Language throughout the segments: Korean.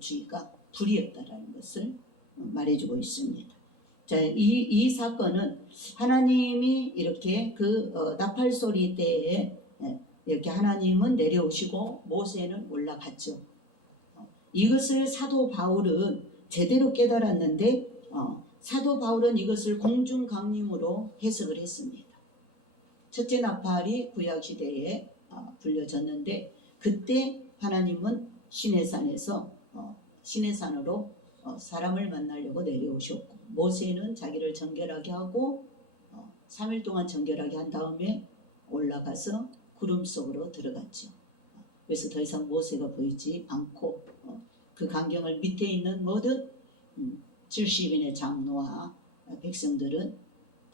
주의가 불이었다라는 것을 말해주고 있습니다. 자, 이 사건은 하나님이 이렇게 나팔 소리 때에 이렇게 하나님은 내려오시고 모세는 올라갔죠. 이것을 사도 바울은 제대로 깨달았는데 사도 바울은 이것을 공중 강림으로 해석을 했습니다. 첫째 나팔이 구약시대에 불려졌는데 그때 하나님은 시내산으로 사람을 만나려고 내려오셨고 모세는 자기를 정결하게 하고 3일 동안 정결하게 한 다음에 올라가서 구름 속으로 들어갔죠. 그래서 더 이상 모세가 보이지 않고 그 광경을 밑에 있는 모든 70인의 장로와 백성들은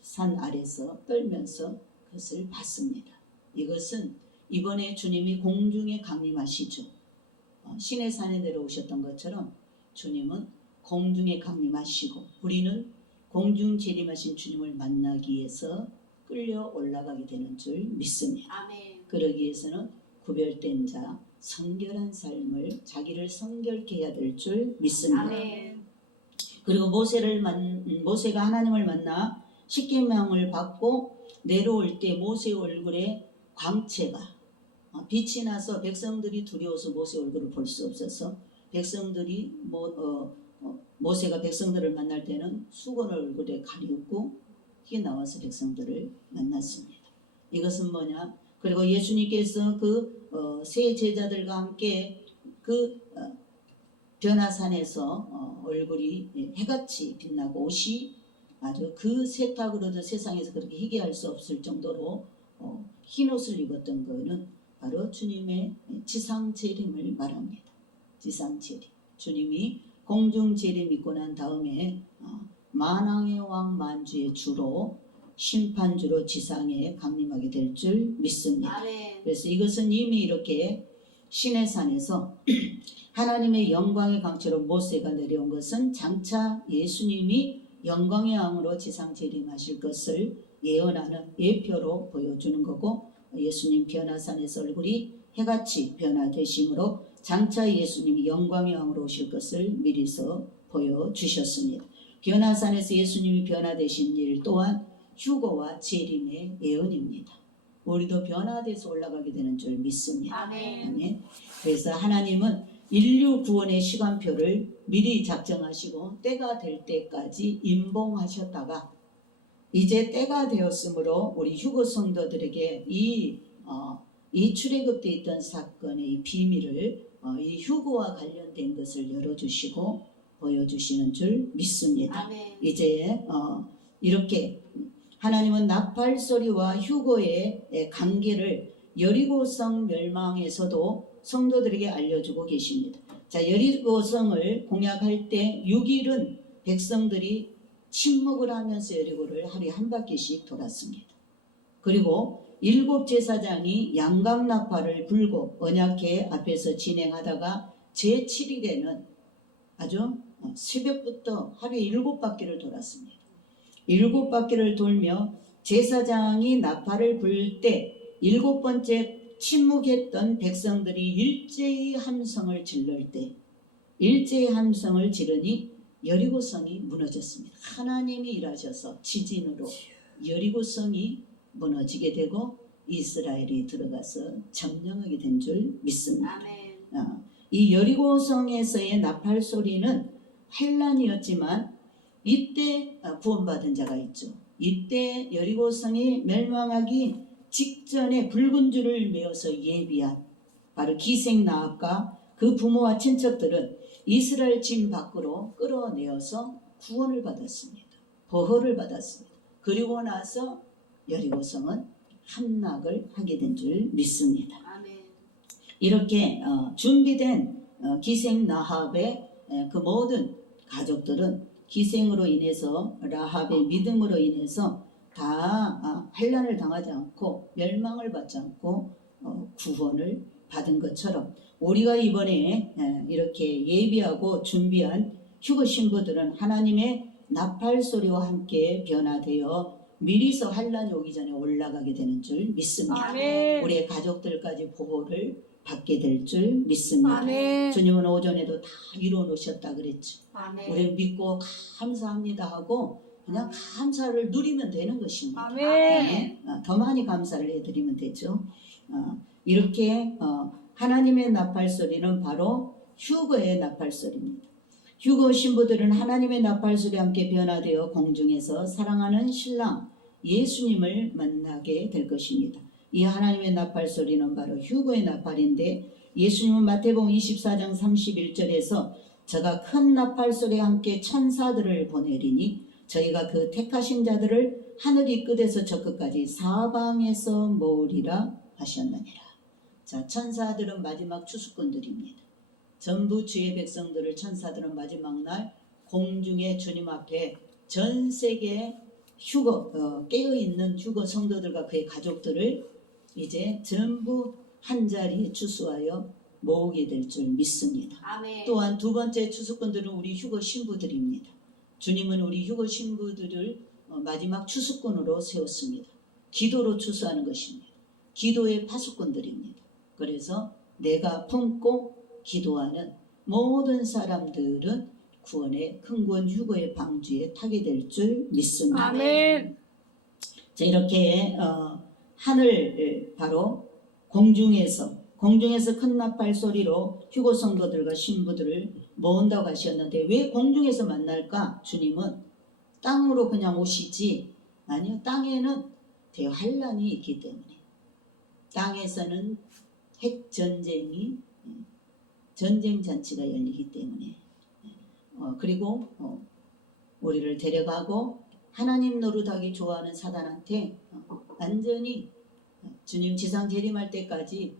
산 아래서 떨면서 그것을 봤습니다. 이것은 이번에 주님이 공중에 강림하시죠. 시내산에 내려오셨던 것처럼 주님은 공중에 강림하시고 우리는 공중 재림하신 주님을 만나기 위해서 끌려 올라가게 되는 줄 믿습니다. 아멘. 그러기 위해서는 구별된 자, 성결한 삶을 자기를 성결케 해야 될 줄 믿습니다. 아멘. 그리고 모세가 하나님을 만나 십계명을 받고 내려올 때 모세 얼굴에 광채가 빛이 나서 백성들이 두려워서 모세 얼굴을 볼 수 없어서 백성들이 모세가 백성들을 만날 때는 수건을 얼굴에 가리우고 튀어나와서 백성들을 만났습니다. 이것은 뭐냐? 그리고 예수님께서 세 제자들과 함께 변화산에서 얼굴이 해같이 빛나고 옷이 아주 그 세탁으로도 세상에서 그렇게 희귀할 수 없을 정도로 흰 옷을 입었던 것은 바로 주님의 지상 재림을 말합니다. 지상 재림. 주님이 공중 재림 있고 난 다음에 만왕의 왕 만주의 주로 심판주로 지상에 강림하게 될 줄 믿습니다. 아멘. 그래서 이것은 이미 이렇게 시내산에서 하나님의 영광의 강체로 모세가 내려온 것은 장차 예수님이 영광의 왕으로 지상 재림하실 것을 예언하는 예표로 보여주는 거고 예수님 변화산에서 얼굴이 해같이 변화되심으로 장차 예수님이 영광의 왕으로 오실 것을 미리서 보여주셨습니다. 변화산에서 예수님이 변화되신 일 또한 휴거와 재림의 예언입니다. 우리도 변화돼서 올라가게 되는 줄 믿습니다. 아멘. 그래서 하나님은 인류 구원의 시간표를 미리 작정하시고 때가 될 때까지 임봉하셨다가 이제 때가 되었으므로 우리 휴거 성도들에게 이 출애굽때 있던 사건의 이 비밀을 이 휴거와 관련된 것을 열어주시고 보여주시는 줄 믿습니다. 아멘. 이제 이렇게 하나님은 나팔 소리와 휴거의 관계를 여리고성 멸망에서도 성도들에게 알려주고 계십니다. 자, 여리고성을 공략할 때 6일은 백성들이 침묵을 하면서 여리고를 하루에 한 바퀴씩 돌았습니다. 그리고 7 제사장이 양각나팔을 불고 언약궤 앞에서 진행하다가 제7일에는 아주 새벽부터 하루에 7바퀴를 돌았습니다. 7바퀴를 돌며 제사장이 나팔을 불 때 7번째 침묵했던 백성들이 일제히 함성을 지를 때 일제히 함성을 지르니 여리고성이 무너졌습니다. 하나님이 일하셔서 지진으로 여리고성이 무너지게 되고 이스라엘이 들어가서 점령하게 된 줄 믿습니다. 아멘. 이 여리고성에서의 나팔 소리는 환란이었지만 이때 구원받은 자가 있죠. 이때 여리고성이 멸망하기 직전에 붉은 줄을 메어서 예비한 바로 기생 나합과 그 부모와 친척들은 이스라엘 진 밖으로 끌어내어서 구원을 받았습니다. 보호를 받았습니다. 그리고 나서 여리고성은 함락을 하게 된 줄 믿습니다. 아멘. 이렇게 준비된 기생 나합의 그 모든 가족들은 기생으로 인해서 라합의 믿음으로 인해서 다 환난을 당하지 않고 멸망을 받지 않고 구원을 받은 것처럼 우리가 이번에 이렇게 예비하고 준비한 휴거 신부들은 하나님의 나팔 소리와 함께 변화되어 미리서 환난이 오기 전에 올라가게 되는 줄 믿습니다. 아멘. 우리의 가족들까지 보호를 받게 될 줄 믿습니다. 아멘. 주님은 오전에도 다 이루어 놓으셨다 그랬죠. 아멘. 우리는 믿고 감사합니다 하고 그냥 감사를 누리면 되는 것입니다. 아멘. 네? 더 많이 감사를 해드리면 되죠. 이렇게 하나님의 나팔소리는 바로 휴거의 나팔소리입니다. 휴거 신부들은 하나님의 나팔소리와 함께 변화되어 공중에서 사랑하는 신랑 예수님을 만나게 될 것입니다. 이 하나님의 나팔소리는 바로 휴거의 나팔인데 예수님은 마태복음 24장 31절에서 저가 큰 나팔소리와 함께 천사들을 보내리니 저희가 그 택하신 자들을 하늘이 끝에서 저 끝까지 사방에서 모으리라 하셨느니라. 자, 천사들은 마지막 추수꾼들입니다. 전부 주의 백성들을 천사들은 마지막 날 공중의 주님 앞에 전 세계 휴거 깨어있는 휴거 성도들과 그의 가족들을 이제 전부 한 자리에 추수하여 모으게 될 줄 믿습니다. 아멘. 또한 두 번째 추수꾼들은 우리 휴거 신부들입니다. 주님은 우리 휴거 신부들을 마지막 추수꾼으로 세웠습니다. 기도로 추수하는 것입니다. 기도의 파수꾼들입니다. 그래서 내가 품고 기도하는 모든 사람들은 구원의 큰 구원 휴거의 방주에 타게 될 줄 믿습니다. 아멘. 자, 이렇게 하늘 바로 공중에서 큰 나팔 소리로 휴거 성도들과 신부들을 모은다고 하셨는데 왜 공중에서 만날까? 주님은 땅으로 그냥 오시지 아니요, 땅에는 대환란이 있기 때문에 땅에서는 핵전쟁이 전쟁 잔치가 열리기 때문에 그리고 우리를 데려가고 하나님 노릇하기 좋아하는 사단한테 완전히 주님 지상 재림할 때까지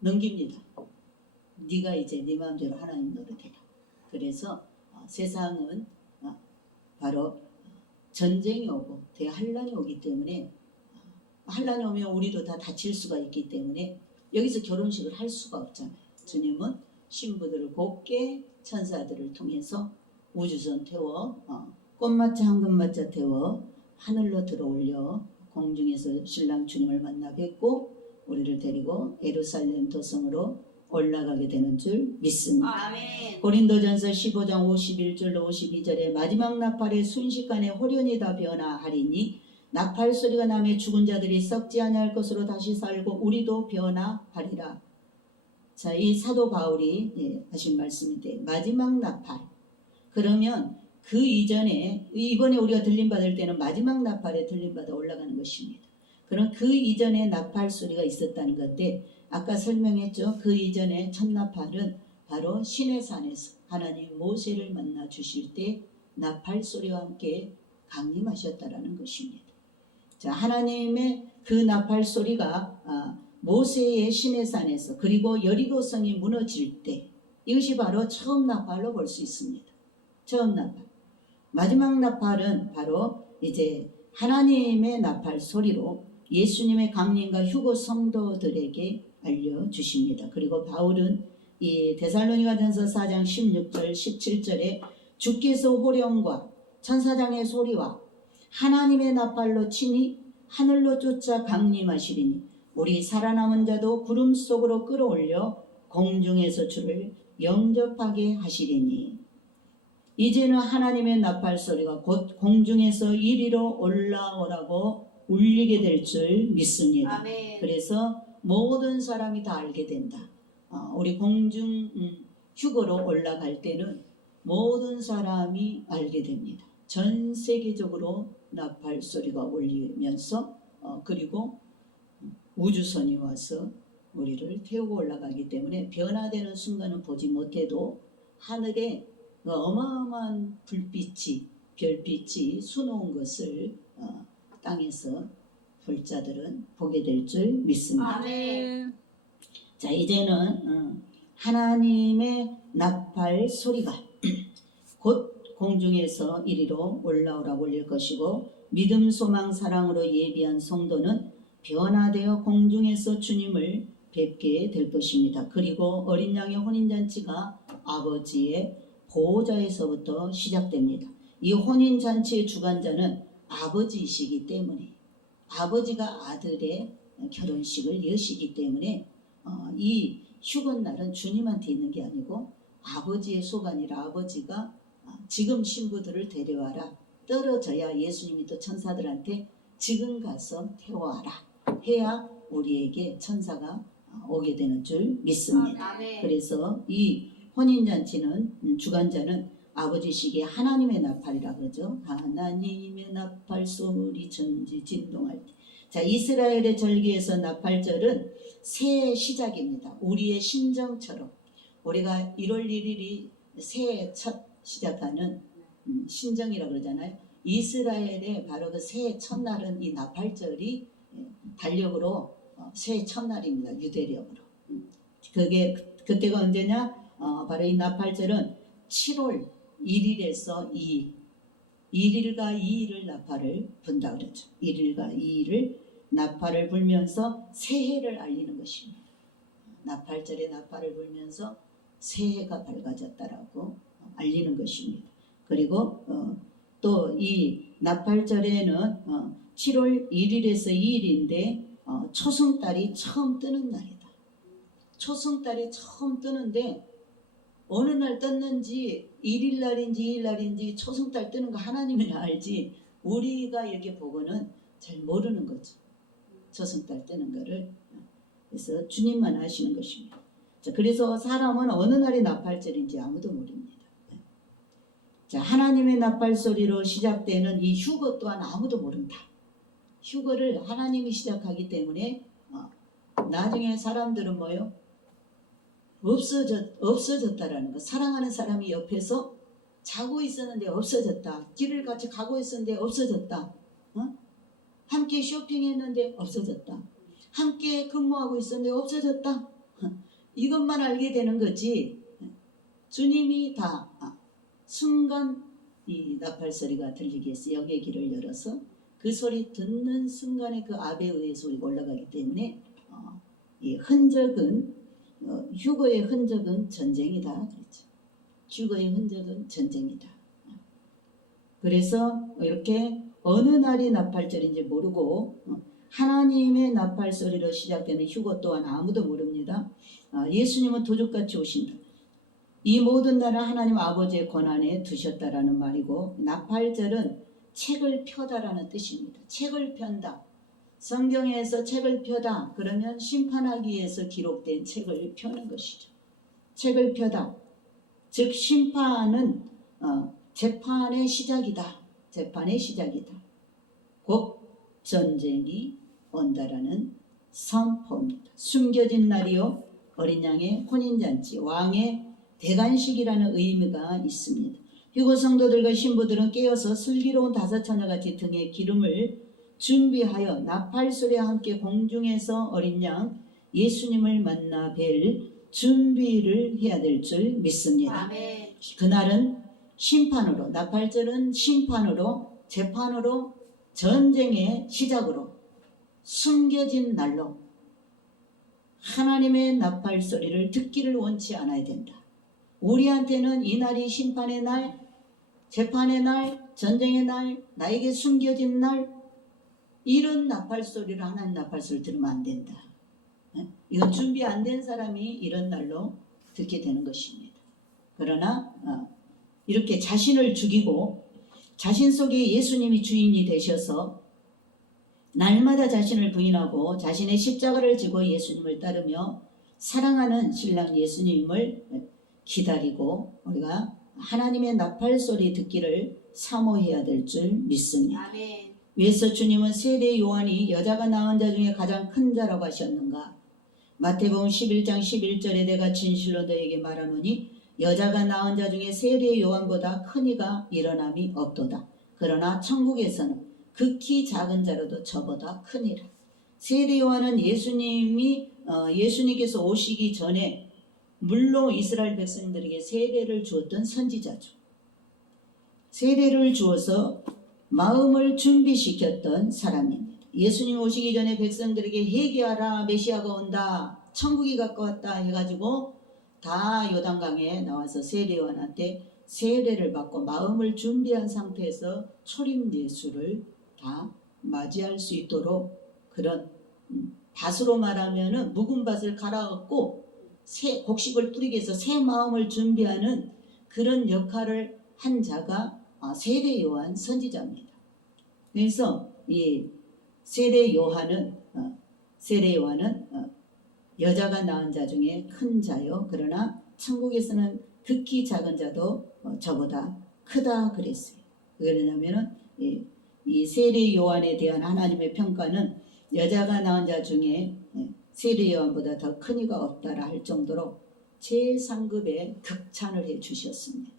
넘깁니다. 네가 이제 네 마음대로 하나님 노릇해라. 그래서 세상은 바로 전쟁이 오고 대환란이 오기 때문에 환란이 오면 우리도 다 다칠 수가 있기 때문에 여기서 결혼식을 할 수가 없잖아요. 주님은 신부들을 곱게 천사들을 통해서 우주선 태워 꽃마차 황금마차 태워 하늘로 들어올려 공중에서 신랑 주님을 만나 뵙고 우리를 데리고 예루살렘 도성으로 올라가게 되는 줄 믿습니다. 아멘. 고린도전서 15장 51절로 52절에 마지막 나팔에 순식간에 호련히 다 변화하리니 나팔 소리가 나며 죽은 자들이 썩지 아니할 것으로 다시 살고 우리도 변화하리라. 자, 이 사도 바울이 하신 말씀인데 마지막 나팔. 그러면 그 이전에 이번에 우리가 들림받을 때는 마지막 나팔에 들림받아 올라가는 것입니다. 그럼 그 이전에 나팔 소리가 있었다는 건데 아까 설명했죠. 그 이전에 첫 나팔은 바로 시내산에서 하나님 모세를 만나 주실 때 나팔 소리와 함께 강림하셨다라는 것입니다. 자, 하나님의 그 나팔 소리가 모세의 시내산에서 그리고 여리고성이 무너질 때 이것이 바로 처음 나팔로 볼 수 있습니다. 처음 나팔. 마지막 나팔은 바로 이제 하나님의 나팔 소리로 예수님의 강림과 휴거 성도들에게 알려주십니다. 그리고 바울은 이 데살로니가전서 4장 16절 17절에 주께서 호령과 천사장의 소리와 하나님의 나팔로 치니 하늘로 쫓아 강림하시리니 우리 살아남은 자도 구름 속으로 끌어올려 공중에서 주를 영접하게 하시리니 이제는 하나님의 나팔 소리가 곧 공중에서 이리로 올라오라고 울리게 될 줄 믿습니다. 아멘. 그래서 모든 사람이 다 알게 된다. 우리 공중 휴거로 올라갈 때는 모든 사람이 알게 됩니다. 전 세계적으로 나팔 소리가 울리면서 그리고 우주선이 와서 우리를 태우고 올라가기 때문에 변화되는 순간은 보지 못해도 하늘에 어마어마한 불빛이 별빛이 수놓은 것을 땅에서 볼 자들은 보게 될 줄 믿습니다. 아멘. 자, 이제는 하나님의 나팔 소리가 곧 공중에서 이리로 올라오라고 올릴 것이고 믿음, 소망, 사랑으로 예비한 성도는 변화되어 공중에서 주님을 뵙게 될 것입니다. 그리고 어린 양의 혼인잔치가 아버지의 보호자에서부터 시작됩니다. 이 혼인잔치의 주관자는 아버지이시기 때문에 아버지가 아들의 결혼식을 여시기 때문에 이 휴건날은 주님한테 있는 게 아니고 아버지의 소관이라 아버지가 지금 신부들을 데려와라. 떨어져야 예수님이 또 천사들한테 지금 가서 태워와라 해야 우리에게 천사가 오게 되는 줄 믿습니다. 그래서 이 혼인잔치는 주관자는 아버지시기에 하나님의 나팔이라 그러죠. 하나님의 나팔 소리 천지 진동할 때. 자, 이스라엘의 절기에서 나팔절은 새해 시작입니다. 우리의 심정처럼 우리가 1월 1일이 새해 첫 시작하는 신정이라고 그러잖아요. 이스라엘의 바로 그 새해 첫날은 이 나팔절이 달력으로 새해 첫날입니다. 유대력으로. 그때가 언제냐? 바로 이 나팔절은 7월 1일에서 2일, 1일과 2일을 나팔을 분다 그러죠. 1일과 2일을 나팔을 불면서 새해를 알리는 것입니다. 나팔절에 나팔을 불면서 새해가 밝아졌다라고 알리는 것입니다. 그리고 또 이 나팔절에는 7월 1일에서 2일인데 초승달이 처음 뜨는 날이다. 초승달이 처음 뜨는데 어느 날 떴는지 1일 날인지 2일 날인지 초승달 뜨는 거 하나님이 알지 우리가 여기 보고는 잘 모르는 거죠. 초승달 뜨는 거를. 그래서 주님만 아시는 것입니다. 자, 그래서 사람은 어느 날이 나팔절인지 아무도 모릅니다. 자, 하나님의 나팔 소리로 시작되는 이 휴거 또한 아무도 모른다. 휴거를 하나님이 시작하기 때문에 나중에 사람들은 뭐요? 없어졌다라는 거. 사랑하는 사람이 옆에서 자고 있었는데 없어졌다. 길을 같이 가고 있었는데 없어졌다. 함께 쇼핑했는데 없어졌다. 함께 근무하고 있었는데 없어졌다. 이것만 알게 되는 거지. 주님이 다 순간 이 나팔 소리가 들리게 해서 영의 길을 열어서 그 소리 듣는 순간에 그 아베의 소리가 올라가기 때문에 이 흔적은 휴거의 흔적은 전쟁이다. 그렇죠. 휴거의 흔적은 전쟁이다. 그래서 이렇게 어느 날이 나팔절인지 모르고 하나님의 나팔 소리로 시작되는 휴거 또한 아무도 모릅니다. 예수님은 도둑같이 오신다. 이 모든 날은 하나님 아버지의 권한에 두셨다라는 말이고 나팔절은 책을 펴다라는 뜻입니다. 책을 편다. 성경에서 책을 펴다 그러면 심판하기 위해서 기록된 책을 펴는 것이죠. 책을 펴다. 즉 심판은 재판의 시작이다. 재판의 시작이다. 곧 전쟁이 온다라는 선포입니다. 숨겨진 날이요 어린 양의 혼인잔치 왕의 대관식이라는 의미가 있습니다. 휴거 성도들과 신부들은 깨어서 슬기로운 다섯 처녀같이 등에 기름을 준비하여 나팔소리와 함께 공중에서 어린 양 예수님을 만나 뵐 준비를 해야 될 줄 믿습니다. 아멘. 그날은 심판으로 나팔절은 심판으로 재판으로 전쟁의 시작으로 숨겨진 날로 하나님의 나팔 소리를 듣기를 원치 않아야 된다. 우리한테는 이 날이 심판의 날, 재판의 날, 전쟁의 날, 나에게 숨겨진 날 이런 나팔 소리를 하나님 나팔 소리를 들으면 안 된다. 이거 준비 안 된 사람이 이런 날로 듣게 되는 것입니다. 그러나 이렇게 자신을 죽이고 자신 속에 예수님이 주인이 되셔서 날마다 자신을 부인하고 자신의 십자가를 지고 예수님을 따르며 사랑하는 신랑 예수님을 기다리고 우리가 하나님의 나팔 소리 듣기를 사모해야 될 줄 믿습니다. 아멘. 왜서 주님은 세례 요한이 여자가 낳은 자 중에 가장 큰 자라고 하셨는가? 마태복음 11장 11절에 내가 진실로 너에게 말하노니 여자가 낳은 자 중에 세례 요한보다 큰 이가 일어남이 없도다. 그러나 천국에서는 극히 작은 자로도 저보다 크니라. 세례 요한은 예수님께서 오시기 전에 물로 이스라엘 백성들에게 세례를 주었던 선지자죠. 세례를 주어서 마음을 준비시켰던 사람입니다. 예수님 오시기 전에 백성들에게 회개하라 메시아가 온다 천국이 가까웠다 해가지고 다 요단강에 나와서 세례 요한한테 세례를 받고 마음을 준비한 상태에서 초림 예수를 다 맞이할 수 있도록 그런 밭으로 말하면은 묵은 밭을 갈아엎고 새 곡식을 뿌리기 위해서 새 마음을 준비하는 그런 역할을 한 자가 세례 요한 선지자입니다. 그래서 이 세례 요한은 여자가 낳은 자 중에 큰 자요. 그러나 천국에서는 극히 작은 자도 저보다 크다 그랬어요. 왜 그러냐면은 이 세례 요한에 대한 하나님의 평가는 여자가 낳은 자 중에 세례 요한보다 더 큰 이가 없다라 할 정도로 최상급의 극찬을 해 주셨습니다.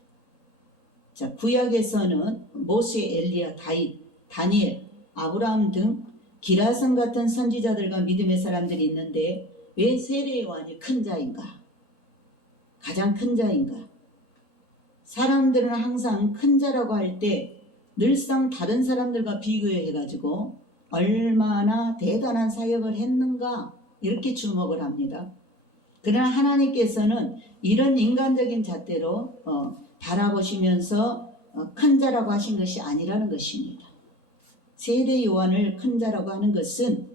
자, 구약에서는 모세, 엘리야, 다윗, 다니엘, 아브라함 등 기라성 같은 선지자들과 믿음의 사람들이 있는데 왜 세례 요한이 큰 자인가? 가장 큰 자인가? 사람들은 항상 큰 자라고 할 때 늘상 다른 사람들과 비교해가지고 얼마나 대단한 사역을 했는가 이렇게 주목을 합니다. 그러나 하나님께서는 이런 인간적인 잣대로 바라보시면서 큰 자라고 하신 것이 아니라는 것입니다. 세례 요한을 큰 자라고 하는 것은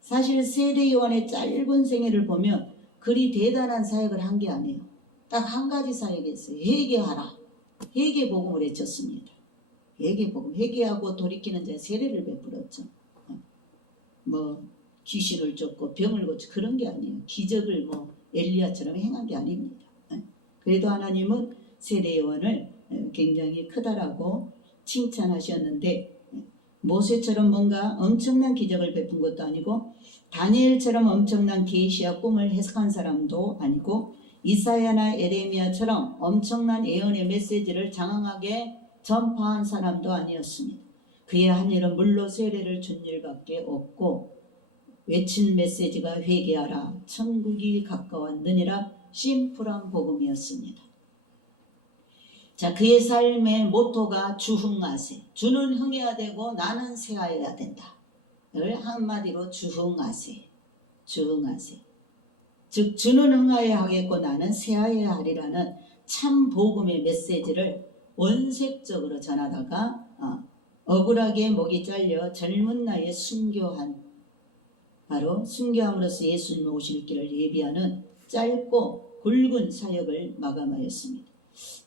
사실 세례 요한의 짧은 생애를 보면 그리 대단한 사역을 한 게 아니에요. 딱 한 가지 사역했어요. 회개하라. 회개복음을 외쳤습니다. 회개복음. 회개하고 돌이키는 자에 세례를 베풀었죠. 뭐 귀신을 쫓고 병을 고치고 그런 게 아니에요. 기적을 뭐 엘리야처럼 행한 게 아닙니다. 그래도 하나님은 세례 요한을 굉장히 크다라고 칭찬하셨는데 모세처럼 뭔가 엄청난 기적을 베푼 것도 아니고 다니엘처럼 엄청난 계시와 꿈을 해석한 사람도 아니고 이사야나 에레미야처럼 엄청난 예언의 메시지를 장황하게 전파한 사람도 아니었습니다. 그의 한 일은 물로 세례를 준 일밖에 없고 외친 메시지가 회개하라 천국이 가까웠느니라 심플한 복음이었습니다. 자, 그의 삶의 모토가 주흥하세. 주는 흥해야 되고 나는 세하여야 된다. 를 한마디로 주흥하세. 주흥하세. 즉 주는 흥하여야 하겠고 나는 세하여야 하리라는 참 복음의 메시지를 원색적으로 전하다가 억울하게 목이 잘려 젊은 나이에 순교한 바로 순교함으로써 예수님 오실 길을 예비하는 짧고 굵은 사역을 마감하였습니다.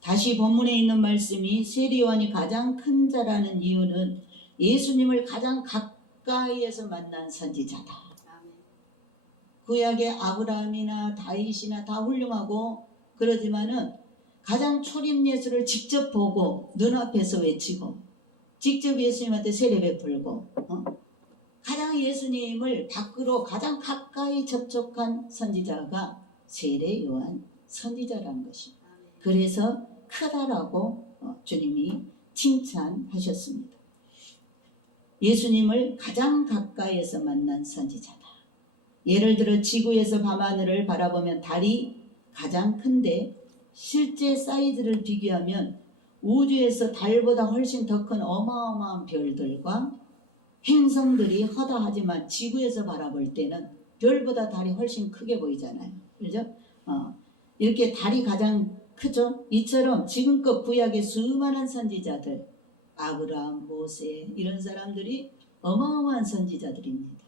다시 본문에 있는 말씀이 세례 요한이 가장 큰 자라는 이유는 예수님을 가장 가까이에서 만난 선지자다. 구약의 아브라함이나 다윗이나 다 훌륭하고 그러지만은 가장 초림 예수를 직접 보고 눈앞에서 외치고 직접 예수님한테 세례 베풀고 가장 예수님을 밖으로 가장 가까이 접촉한 선지자가 세례 요한 선지자라는 것입니다. 그래서 크다라고 주님이 칭찬하셨습니다. 예수님을 가장 가까이에서 만난 선지자다. 예를 들어 지구에서 밤하늘을 바라보면 달이 가장 큰데 실제 사이즈를 비교하면 우주에서 달보다 훨씬 더 큰 어마어마한 별들과 행성들이 허다하지만 지구에서 바라볼 때는 별보다 달이 훨씬 크게 보이잖아요. 그렇죠? 이렇게 달이 가장 크죠? 이처럼 지금껏 구약의 수많은 선지자들 아브라함, 모세 이런 사람들이 어마어마한 선지자들입니다.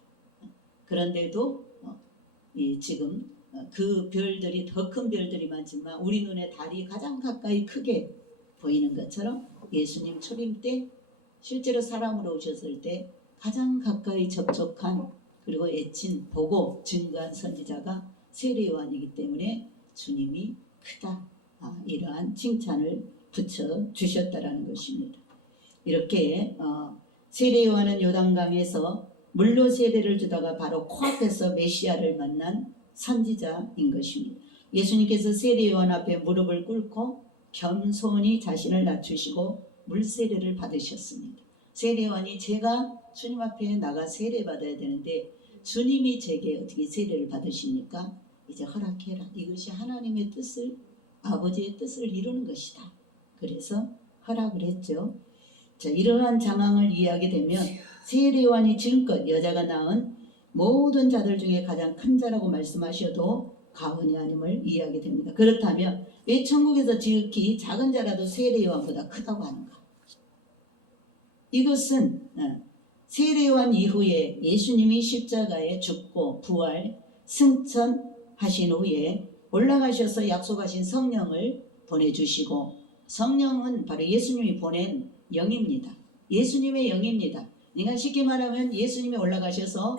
그런데도 지금 그 별들이 더 큰 별들이 많지만 우리 눈에 달이 가장 가까이 크게 보이는 것처럼 예수님 초림 때 실제로 사람으로 오셨을 때 가장 가까이 접촉한 그리고 애친 보고 증거한 선지자가 세례 요한이기 때문에 주님이 크다 이러한 칭찬을 붙여 주셨다라는 것입니다. 이렇게 세례 요한은 요단강에서 물로 세례를 주다가 바로 코앞에서 메시아를 만난 선지자인 것입니다. 예수님께서 세례 요한 앞에 무릎을 꿇고 겸손히 자신을 낮추시고 물세례를 받으셨습니다. 세례 요한이 제가 주님 앞에 나가 세례 받아야 되는데 주님이 제게 어떻게 세례를 받으십니까? 이제 허락해라. 이것이 하나님의 뜻을 아버지의 뜻을 이루는 것이다. 그래서 허락을 했죠. 자, 이러한 장황을 이해하게 되면 세례 요한이 지금껏 여자가 낳은 모든 자들 중에 가장 큰 자라고 말씀하셔도 과언이 아님을 이해하게 됩니다. 그렇다면 왜 천국에서 지극히 작은 자라도 세례 요한보다 크다고 하는가? 이것은 세례 요한 이후에 예수님이 십자가에 죽고 부활 승천하신 후에 올라가셔서 약속하신 성령을 보내주시고, 성령은 바로 예수님이 보낸 영입니다. 예수님의 영입니다. 그러니까 쉽게 말하면 예수님이 올라가셔서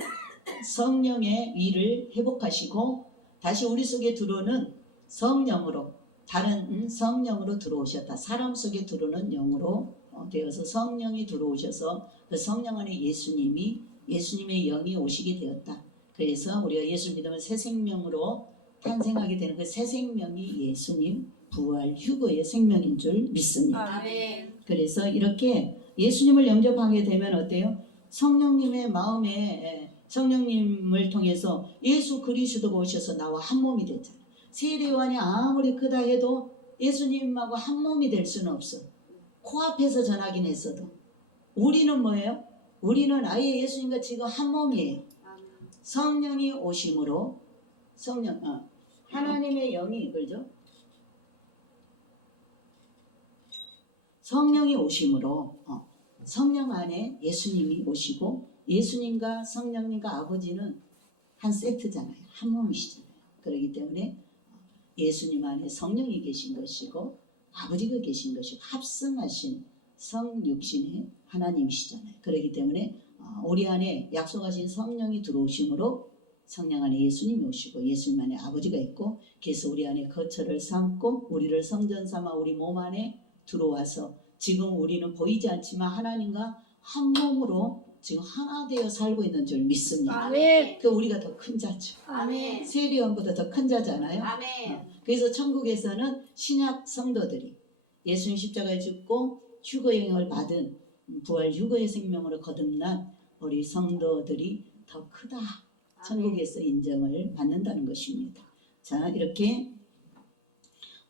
성령의 위를 회복하시고 다시 우리 속에 들어오는 성령으로, 다른 성령으로 들어오셨다. 사람 속에 들어오는 영으로 되어서 성령이 들어오셔서 그 성령 안에 예수님의 영이 오시게 되었다. 그래서 우리가 예수 믿으면 새 생명으로 탄생하게 되는 그 새 생명이 예수님 부활 휴거의 생명인 줄 믿습니다. 아멘. 그래서 이렇게 예수님을 영접하게 되면 어때요? 성령님의 마음에, 성령님을 통해서 예수 그리스도가 오셔서 나와 한 몸이 됐잖아요. 세례 요한이 아무리 크다 해도 예수님하고 한 몸이 될 수는 없어. 코앞에서 전하긴 했어도. 우리는 뭐예요? 우리는 아예 예수님과 지금 한 몸이에요. 성령이 오심으로, 하나님의 영이, 그죠? 성령이 오심으로 성령 안에 예수님이 오시고, 예수님과 성령님과 아버지는 한 세트잖아요. 한 몸이시잖아요. 그렇기 때문에 예수님 안에 성령이 계신 것이고 아버지가 계신 것이고 합성하신 성육신의 하나님이시잖아요. 그렇기 때문에 우리 안에 약속하신 성령이 들어오심으로 성령 안에 예수님이 오시고 예수님 안에 아버지가 있고, 그래서 우리 안에 거처를 삼고 우리를 성전 삼아 우리 몸 안에 들어와서 지금 우리는 보이지 않지만 하나님과 한 몸으로 지금 하나 되어 살고 있는 줄 믿습니다. 아멘. 그 우리가 더 큰 자죠. 아멘. 세례 요한보다 더 큰 자잖아요. 아멘. 그래서 천국에서는 신약 성도들이 예수님 십자가에 죽고 휴거 영향을 받은 부활 휴거의 생명으로 거듭난 우리 성도들이 더 크다. 천국에서 인정을 받는다는 것입니다. 자, 이렇게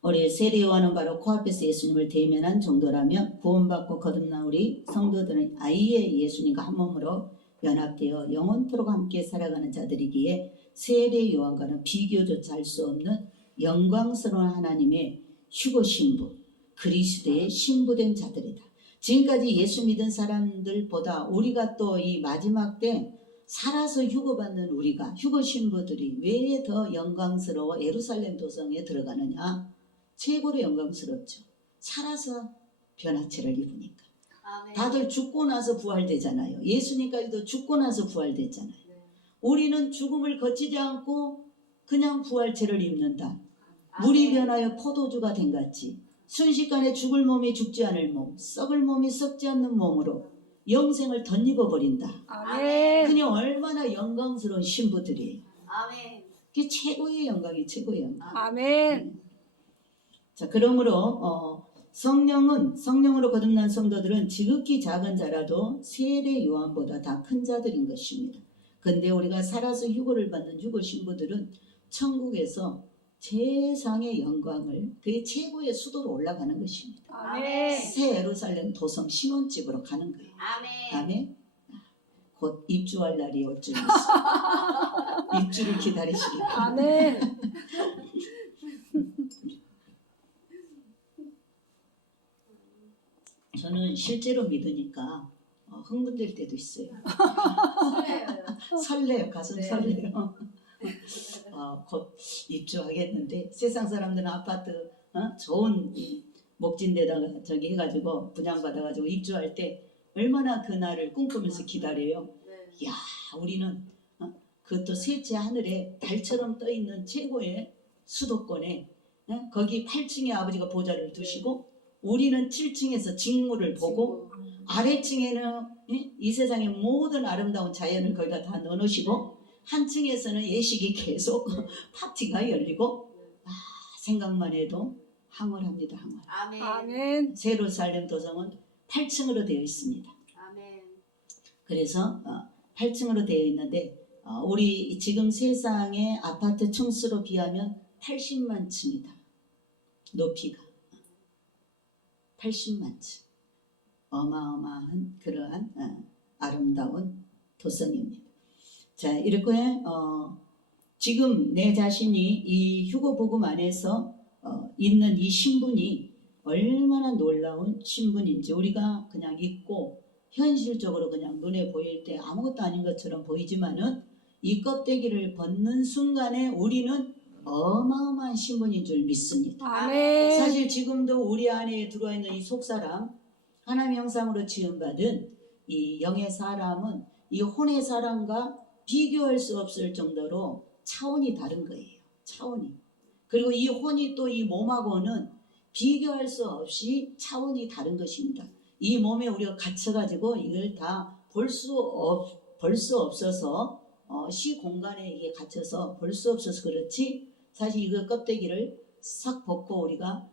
우리 세례 요한은 바로 코앞에서 예수님을 대면한 정도라면 구원받고 거듭난 우리 성도들은 아예 예수님과 한 몸으로 연합되어 영원토록 함께 살아가는 자들이기에 세례 요한과는 비교조차 할 수 없는 영광스러운 하나님의 휴거 신부, 그리스도의 신부된 자들이다. 지금까지 예수 믿은 사람들보다 우리가 또 이 마지막 때 살아서 휴거받는 우리가, 휴거 신부들이 왜 더 영광스러워 예루살렘 도성에 들어가느냐? 최고로 영광스럽죠. 살아서 변화체를 입으니까. 아멘. 다들 죽고 나서 부활되잖아요. 예수님까지도 죽고 나서 부활됐잖아요. 네. 우리는 죽음을 거치지 않고 그냥 부활체를 입는다. 아멘. 물이 변하여 포도주가 된 같이 순식간에 죽을 몸이 죽지 않을 몸, 썩을 몸이 썩지 않는 몸으로 영생을 덧입어버린다. 아멘. 그냥 얼마나 영광스러운 신부들이에요. 아멘. 그게 최고의 영광이 최고의 영광. 아멘. 자, 그러므로 성령으로 거듭난 성도들은 지극히 작은 자라도 세례 요한보다 다 큰 자들인 것입니다. 근데 우리가 살아서 휴거를 받는 휴거 신부들은 천국에서 최상의 영광을, 그의 최고의 수도로 올라가는 것입니다. 아멘. 새 예루살렘 도성 신혼집으로 가는 거예요. 아멘. 아멘. 곧 입주할 날이 올 줄 믿습니다. 입주를 기다리시기 바랍니다. 아멘. 저는 실제로 믿으니까 흥분될 때도 있어요. 설레요. 가슴 네. 설레요. 곧 입주하겠는데 세상 사람들은 아파트 좋은 목진데다가 저기 해가지고 분양받아가지고 입주할 때 얼마나 그날을 꿈꾸면서 기다려요. 네. 야, 우리는 그것도 셋째 하늘에 달처럼 떠있는 최고의 수도권에 거기 8층에 아버지가 보좌를 두시고 우리는 7층에서 직무를 보고 아래층에는 이 세상의 모든 아름다운 자연을 거기다 다 넣어놓으시고 한 층에서는 예식이 계속 파티가 열리고 생각만 해도 황홀합니다. 황홀. 아멘. 아멘. 예루살렘 도성은 8층으로 되어 있습니다. 아멘. 그래서 8층으로 되어 있는데 우리 지금 세상의 아파트 층수로 비하면 80만 층이다. 높이가 80만 층. 어마어마한 그러한 아름다운 도성입니다. 자, 이렇게 지금 내 자신이 이 휴거 복음 안에서 있는 이 신분이 얼마나 놀라운 신분인지 우리가 그냥 읽고 현실적으로 그냥 눈에 보일 때 아무것도 아닌 것처럼 보이지만은 이 껍데기를 벗는 순간에 우리는 어마어마한 신분인 줄 믿습니다. 아멘. 사실 지금도 우리 안에 들어와 있는 이 속사람, 하나님 형상으로 지음받은 이 영의 사람은 이 혼의 사람과 비교할 수 없을 정도로 차원이 다른 거예요. 차원이. 그리고 이 혼이 또 이 몸하고는 비교할 수 없이 차원이 다른 것입니다. 이 몸에 우리가 갇혀가지고 이걸 다 볼 수 없어서 시 공간에 이게 갇혀서 볼 수 없어서 그렇지, 사실 이거 껍데기를 싹 벗고 우리가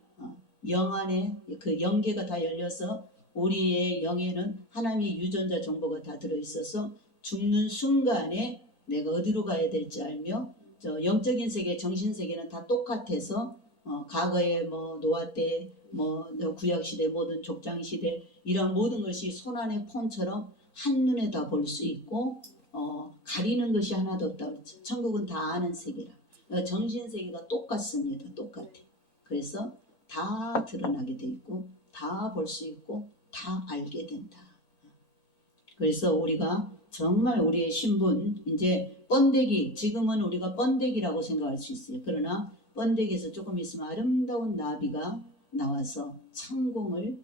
영 안에 그 영계가 다 열려서 우리의 영에는 하나님의 유전자 정보가 다 들어있어서 죽는 순간에 내가 어디로 가야 될지 알며, 저 영적인 세계, 정신 세계는 다 똑같아서 과거에 뭐 노아 때, 뭐 구약 시대, 모든 족장 시대 이런 모든 것이 손안의 폰처럼 한눈에 다 볼 수 있고 가리는 것이 하나도 없다. 천국은 다 아는 세계라. 정신 세계가 똑같습니다. 똑같아. 그래서 다 드러나게 돼 있고 다 볼 수 있고 다 알게 된다. 그래서 우리가 정말 우리의 신분, 이제 번데기, 지금은 우리가 번데기라고 생각할 수 있어요. 그러나 번데기에서 조금 있으면 아름다운 나비가 나와서 창공을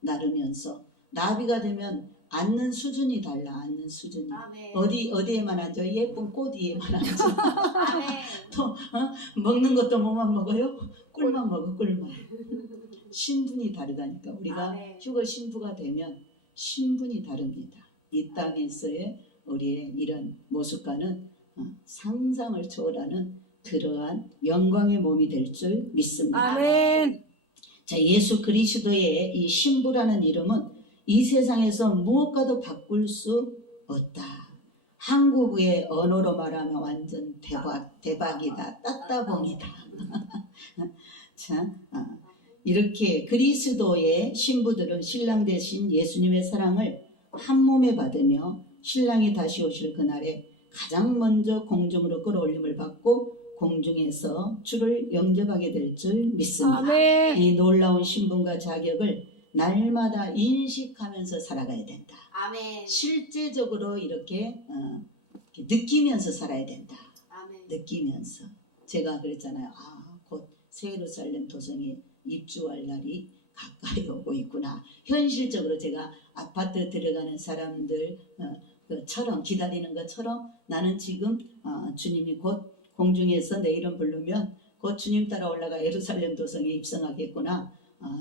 나르면서, 나비가 되면 앉는 수준이 달라. 앉는 수준이. 아멘. 어디에만 앉아? 예쁜 꽃 위에만 앉아. 아멘. 또 먹는 것도 뭐만 먹어요? 꿀만 먹어. 꿀만. 신분이 다르다니까. 우리가 아멘. 휴거 신부가 되면 신분이 다릅니다. 이 땅에서의 우리의 이런 모습과는 상상을 초월하는 그러한 영광의 몸이 될 줄 믿습니다. 아멘. 자, 예수 그리스도의 이 신부라는 이름은 이 세상에서 무엇과도 바꿀 수 없다. 한국의 언어로 말하면 완전 대박이다. 따따봉이다. 자, 이렇게 그리스도의 신부들은 신랑 대신 예수님의 사랑을 한 몸에 받으며 신랑이 다시 오실 그날에 가장 먼저 공중으로 끌어올림을 받고 공중에서 주를 영접하게 될 줄 믿습니다. 아멘. 이 놀라운 신분과 자격을 날마다 인식하면서 살아가야 된다. 아멘. 실제적으로 이렇게 느끼면서 살아야 된다. 아멘. 느끼면서. 제가 그랬잖아요. 곧 새 예루살렘 도성에 입주할 날이 가까이 오고 있구나. 현실적으로 제가 아파트 들어가는 사람들처럼 기다리는 것처럼 나는 지금 주님이 곧 공중에서 내 이름 부르면 곧 주님 따라 올라가 예루살렘 도성에 입성하겠구나.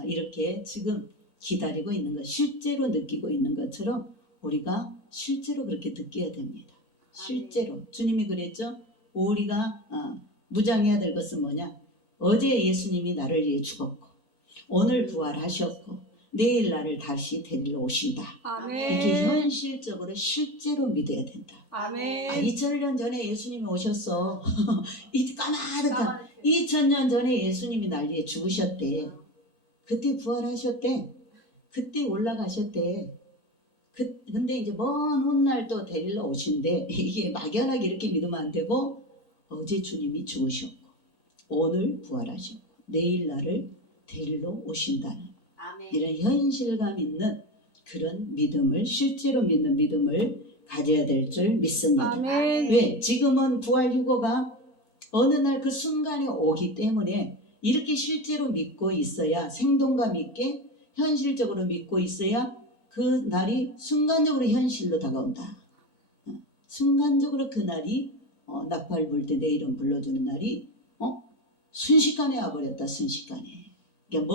이렇게 지금 기다리고 있는 것, 실제로 느끼고 있는 것처럼 우리가 실제로 그렇게 느껴야 됩니다. 실제로. 주님이 그랬죠. 우리가 무장해야 될 것은 뭐냐? 어제 예수님이 나를 위해 죽었고 오늘 부활하셨고 내일 나를 다시 데리러 오신다. 이렇게 아멘. 현실적으로 실제로 믿어야 된다. 아멘. 2000년 전에 예수님이 오셨어. 이 까마득한 2000년 전에 예수님이 날 위해 죽으셨대. 그때 부활하셨대. 그때 올라가셨대. 근데 이제 먼 훗날 또 데리러 오신대. 이게 막연하게 이렇게 믿으면 안 되고, 어제 주님이 죽으셨고 오늘 부활하셨고 내일 나를 데리러 오신다는 아멘. 이런 현실감 있는 그런 믿음을, 실제로 믿는 믿음을 가져야 될 줄 믿습니다. 아멘. 왜? 지금은 부활 휴거가 어느 날 그 순간에 오기 때문에 이렇게 실제로 믿고 있어야, 생동감 있게 현실적으로 믿고 있어야 그 날이 순간적으로 현실로 다가온다. 순간적으로 그 날이 나팔 불 때 내 이름 불러주는 날이 순식간에 와버렸다. 순식간에. 그러니까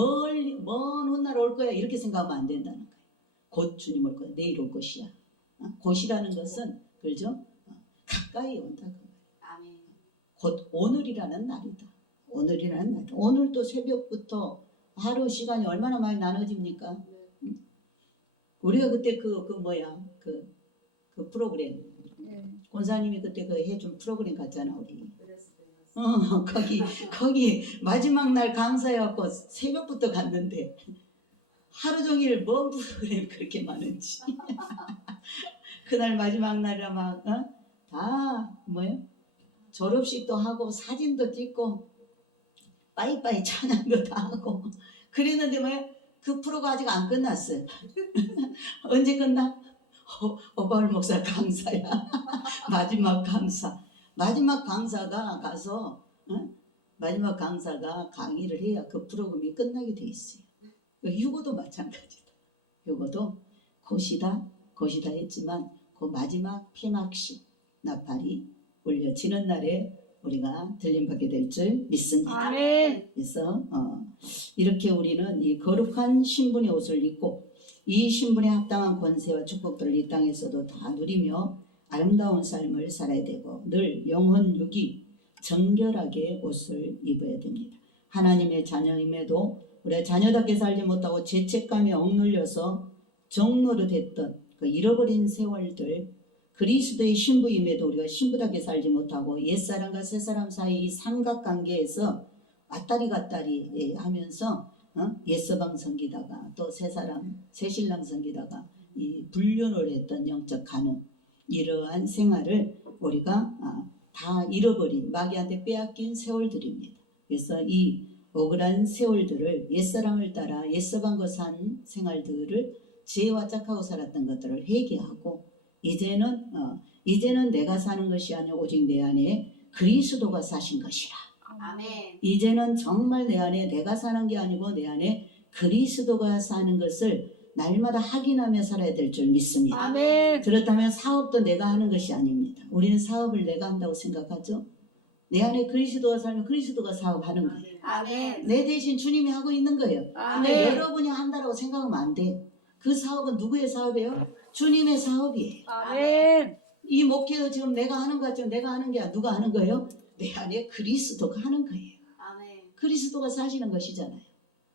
먼 훗날 올 거야 이렇게 생각하면 안 된다는 거예요. 곧 주님 올 거야. 내일 올 것이야. 곧이라는 것은 그죠? 가까이 온다. 아멘. 곧 오늘이라는 날이다. 오늘이라는 날. 오늘도 새벽부터 하루 시간이 얼마나 많이 나눠집니까? 우리가 그때 그 프로그램, 권사님이 그때 그 해준 프로그램 갔잖아 우리. 거기 마지막 날 강사여갖고 새벽부터 갔는데 하루 종일 뭔 프로그램이 그렇게 많은지. 그날 마지막 날이라 막 다 졸업식도 하고 사진도 찍고 빠이빠이 찬양도 다 하고 그랬는데 그 프로가 아직 안 끝났어요. 언제 끝나? 오바울 목사 강사야. 마지막 강사. 마지막 강사가 가서 마지막 강사가 강의를 해야 그 프로그램이 끝나게 돼 있어요. 휴고도 마찬가지다. 휴고도 곧이다 했지만 그 마지막 피막식 나팔이 울려지는 날에 우리가 들림받게 될 줄 믿습니다. 아멘. 그래서 이렇게 우리는 이 거룩한 신분의 옷을 입고 이 신분에 합당한 권세와 축복들을 이 땅에서도 다 누리며 아름다운 삶을 살아야 되고 늘 영혼 육이 정결하게 옷을 입어야 됩니다. 하나님의 자녀임에도 우리가 자녀답게 살지 못하고 죄책감에 억눌려서 종노릇했던 그 잃어버린 세월들, 그리스도의 신부임에도 우리가 신부답게 살지 못하고 옛사람과 새사람 사이 삼각관계에서 왔다리 갔다리 하면서 옛서방 섬기다가 또 새신랑 섬기다가 이 불륜을 했던 영적 간음, 이러한 생활을 우리가 다 잃어버린 마귀한테 빼앗긴 세월들입니다. 그래서 이 억울한 세월들을 옛사람을 따라 옛서방과 산 생활들을 죄와 짝하고 살았던 것들을 회개하고 이제는 내가 사는 것이 아니라 오직 내 안에 그리스도가 사신 것이라. 아멘. 이제는 정말 내 안에 내가 사는 게 아니고 내 안에 그리스도가 사는 것을 날마다 확인하며 살아야 될 줄 믿습니다. 아멘. 그렇다면 사업도 내가 하는 것이 아닙니다. 우리는 사업을 내가 한다고 생각하죠. 내 안에 그리스도가 살면 그리스도가 사업하는 거예요. 아멘. 내 대신 주님이 하고 있는 거예요. 근데 아멘. 여러분이 한다고 생각하면 안 돼. 그 사업은 누구의 사업이에요? 주님의 사업이에요. 아멘. 이 목회도 지금 내가 하는 것 같지만 내가 하는 게 아니라 누가 하는 거예요? 내 안에 그리스도가 하는 거예요. 아멘. 그리스도가 사시는 것이잖아요.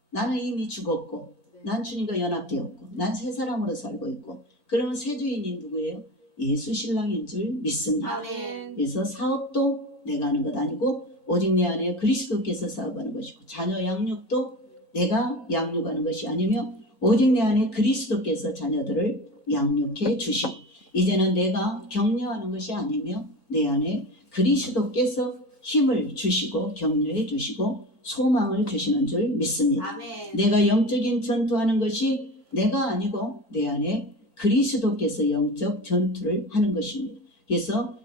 나는 이미 죽었고 난 주님과 연합되었고 난 새 사람으로 살고 있고 그러면 새 주인이 누구예요? 예수 신랑인 줄 믿습니다. 아멘. 그래서 사업도 내가 하는 것 아니고 오직 내 안에 그리스도께서 사업하는 것이고 자녀 양육도 내가 양육하는 것이 아니며 오직 내 안에 그리스도께서 자녀들을 양육해 주시고 이제는 내가 격려하는 것이 아니며 내 안에 그리스도께서 힘을 주시고 격려해 주시고 소망을 주시는 줄 믿습니다. 아멘. 내가 영적인 전투하는 것이 내가 아니고 내 안에 그리스도께서 영적 전투를 하는 것입니다. 그래서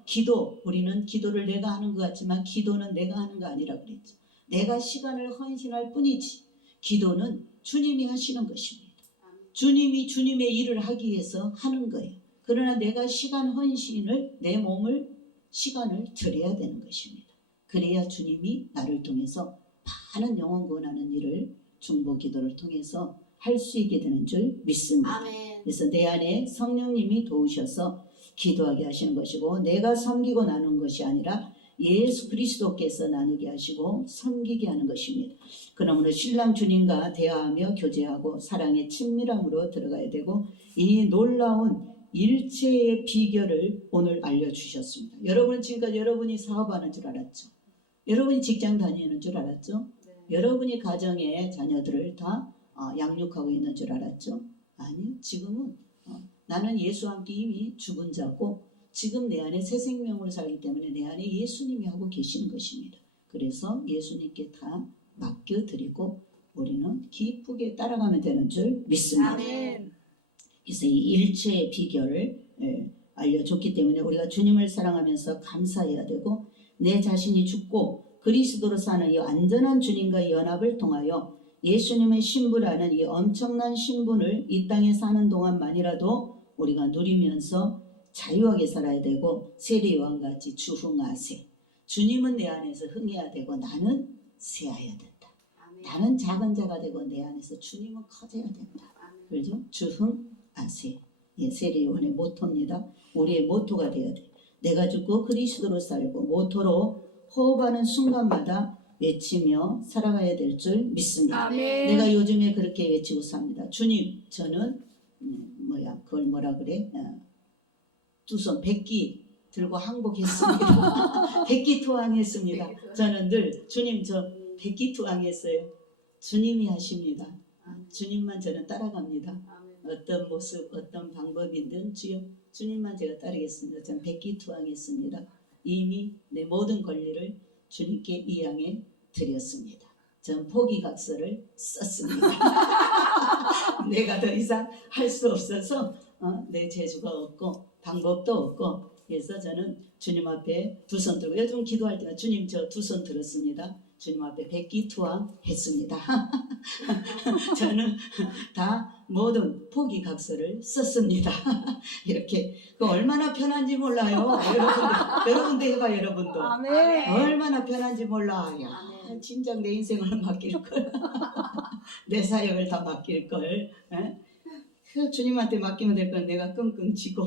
우리는 기도를 내가 하는 것 같지만 기도는 내가 하는 거 아니라 그랬죠. 내가 시간을 헌신할 뿐이지 기도는 주님이 하시는 것입니다. 주님이 주님의 일을 하기 위해서 하는 거예요. 그러나 내가 시간 헌신을 내 몸을 시간을 드려야 되는 것입니다. 그래야 주님이 나를 통해서 많은 영혼 구원하는 일을 중보 기도를 통해서 할 수 있게 되는 줄 믿습니다. 아멘. 그래서 내 안에 성령님이 도우셔서 기도하게 하시는 것이고 내가 섬기고 나누는 것이 아니라 예수 그리스도께서 나누게 하시고 섬기게 하는 것입니다. 그러므로 신랑 주님과 대화하며 교제하고 사랑의 친밀함으로 들어가야 되고 이 놀라운 일체의 비결을 오늘 알려주셨습니다. 여러분은 지금까지 여러분이 사업하는 줄 알았죠? 여러분이 직장 다니는 줄 알았죠? 여러분이 가정의 자녀들을 다 양육하고 있는 줄 알았죠? 아니요. 지금은 나는 예수와 함께 이미 죽은 자고 지금 내 안에 새 생명으로 살기 때문에 내 안에 예수님이 하고 계시는 것입니다. 그래서 예수님께 다 맡겨드리고 우리는 기쁘게 따라가면 되는 줄 믿습니다. 아멘. 그래서 이 일체의 비결을 알려줬기 때문에 우리가 주님을 사랑하면서 감사해야 되고 내 자신이 죽고 그리스도로 사는 이 완전한 주님과의 연합을 통하여 예수님의 신부라는 이 엄청난 신분을 이 땅에 사는 동안만이라도 우리가 누리면서 자유하게 살아야 되고 세례요한같이 주흥하세. 주님은 내 안에서 흥해야 되고 나는 세해야 된다. 아멘. 나는 작은 자가 되고 내 안에서 주님은 커져야 된다. 아멘. 그렇죠? 주흥하세. 세례요한의 모토입니다. 우리의 모토가 되어야 돼. 내가 죽고 그리스도로 살고 모토로 호흡하는 순간마다 외치며 살아가야 될 줄 믿습니다. 아멘. 내가 요즘에 그렇게 외치고 삽니다. 주님, 저는 그걸 뭐라 그래? 두 손 백기 들고 항복했습니다. 백기 투항했습니다. 저는 늘 주님 저 백기 투항했어요. 주님이 하십니다. 주님만 저는 따라갑니다. 아멘. 어떤 모습, 어떤 방법이든 주님만 제가 따르겠습니다. 저는 백기 투항했습니다. 이미 내 모든 권리를 주님께 이양해 드렸습니다. 전 포기각서를 썼습니다. 내가 더 이상 할 수 없어서 내 재주가 없고 방법도 없고, 그래서 저는 주님 앞에 두 손 들고, 요즘 기도할 때는 주님 저 두 손 들었습니다. 주님 앞에 백기투항 했습니다. 저는 다 모든 포기각서를 썼습니다. 이렇게 그 얼마나 편한지 몰라요. 여러분도 해봐. 여러분도 아멘. 얼마나 편한지 몰라. 야, 아멘. 진작 내 인생을 맡길 걸, 내 사역을 다 맡길 걸. 그 주님한테 맡기면 될 건 내가 끙끙 쥐고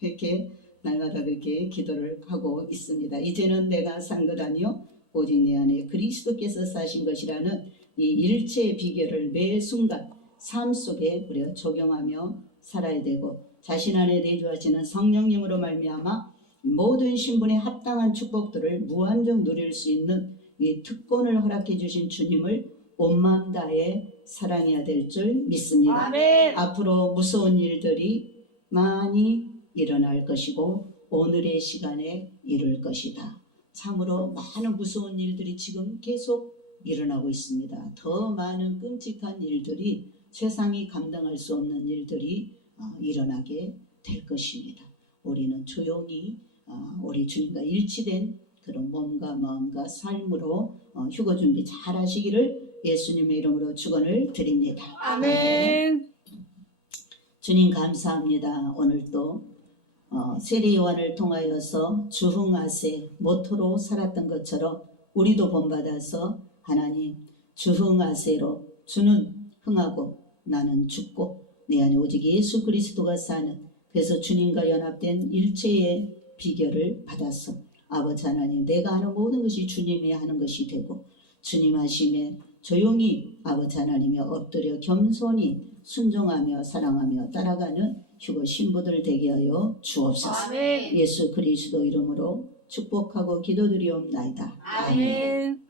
이렇게 날마다 그렇게 기도를 하고 있습니다. 이제는 내가 산 것 아니요 오직 내 안에 그리스도께서 사신 것이라는 이 일체의 비결을 매 순간 삶 속에 우리가 적용하며 살아야 되고, 자신 안에 내주하시는 성령님으로 말미암아 모든 신분에 합당한 축복들을 무한정 누릴 수 있는 이 특권을 허락해 주신 주님을 온 마음 다해 사랑해야 될 줄 믿습니다. 아멘. 앞으로 무서운 일들이 많이 일어날 것이고 오늘의 시간에 이룰 것이다. 참으로 많은 무서운 일들이 지금 계속 일어나고 있습니다. 더 많은 끔찍한 일들이, 세상이 감당할 수 없는 일들이 일어나게 될 것입니다. 우리는 조용히 우리 주님과 일치된 그런 몸과 마음과 삶으로 휴거 준비 잘 하시기를 예수님의 이름으로 축원을 드립니다. 아멘. 주님 감사합니다. 오늘도 세례 요한을 통하여서 주흥하세 모토로 살았던 것처럼 우리도 본받아서 하나님 주흥하세로, 주는 흥하고 나는 죽고 내 안에 오직 예수 그리스도가 사는, 그래서 주님과 연합된 일체의 비결을 받아서 아버지 하나님, 내가 하는 모든 것이 주님이 하는 것이 되고 주님 하심에 조용히 아버지 하나님의 엎드려 겸손히 순종하며 사랑하며 따라가는 휴거 신부들 되게 하여 주옵소서. 아멘. 예수 그리스도 이름으로 축복하고 기도드리옵나이다. 아멘.